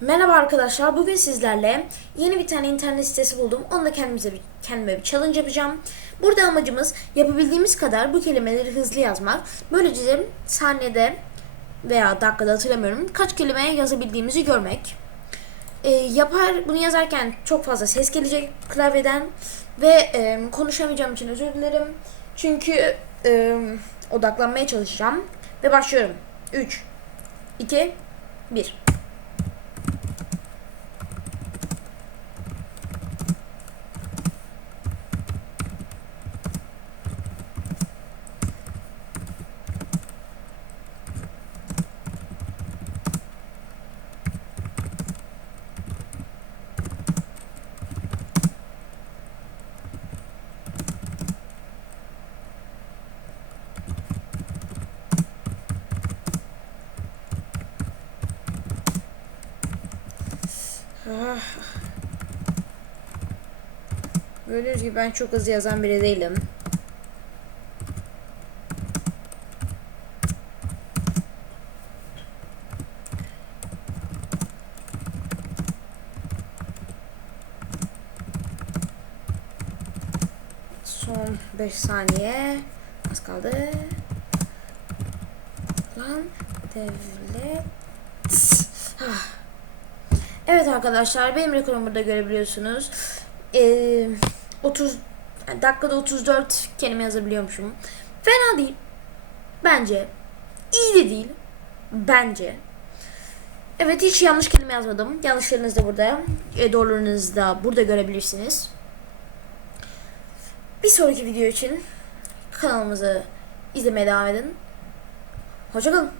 Merhaba arkadaşlar. Bugün sizlerle yeni bir tane internet sitesi buldum. Onunla kendimize bir, kendime bir challenge yapacağım. Burada amacımız yapabildiğimiz kadar bu kelimeleri hızlı yazmak. Böylece saniyede veya dakikada hatırlamıyorum kaç kelime yazabildiğimizi görmek. Ee, yapar bunu yazarken çok fazla ses gelecek klavyeden ve e, konuşamayacağım için özür dilerim. Çünkü e, odaklanmaya çalışacağım ve başlıyorum. 3 2 1 Gördüğünüz gibi ben çok hızlı yazan biri değilim. Son 5 saniye. Az kaldı. Lan devlet. Evet arkadaşlar benim rekorumu burada görebiliyorsunuz. Ee, 30 yani dakikada 34 kelime yazabiliyormuşum. Fena değil. Bence. İyi de değil. Bence. Evet hiç yanlış kelime yazmadım. Yanlışlarınız da burada. E, doğrularınızı da burada görebilirsiniz. Bir sonraki video için kanalımızı izlemeye devam edin. Hoşçakalın.